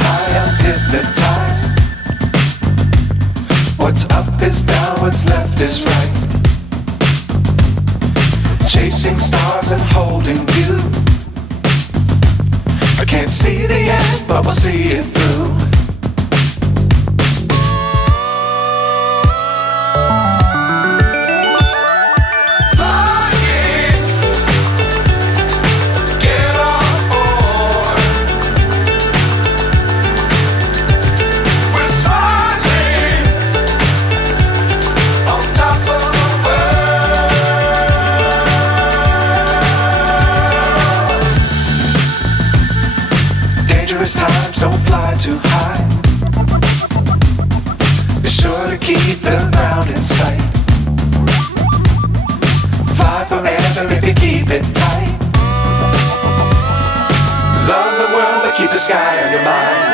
high, I'm hypnotized. What's up is down, what's left is right. Chasing stars and holding you. I can't see the end, but we'll see it through. Dangerous times, don't fly too high. Be sure to keep the ground in sight. Fly forever if you keep it tight. Love the world, but keep the sky on your mind.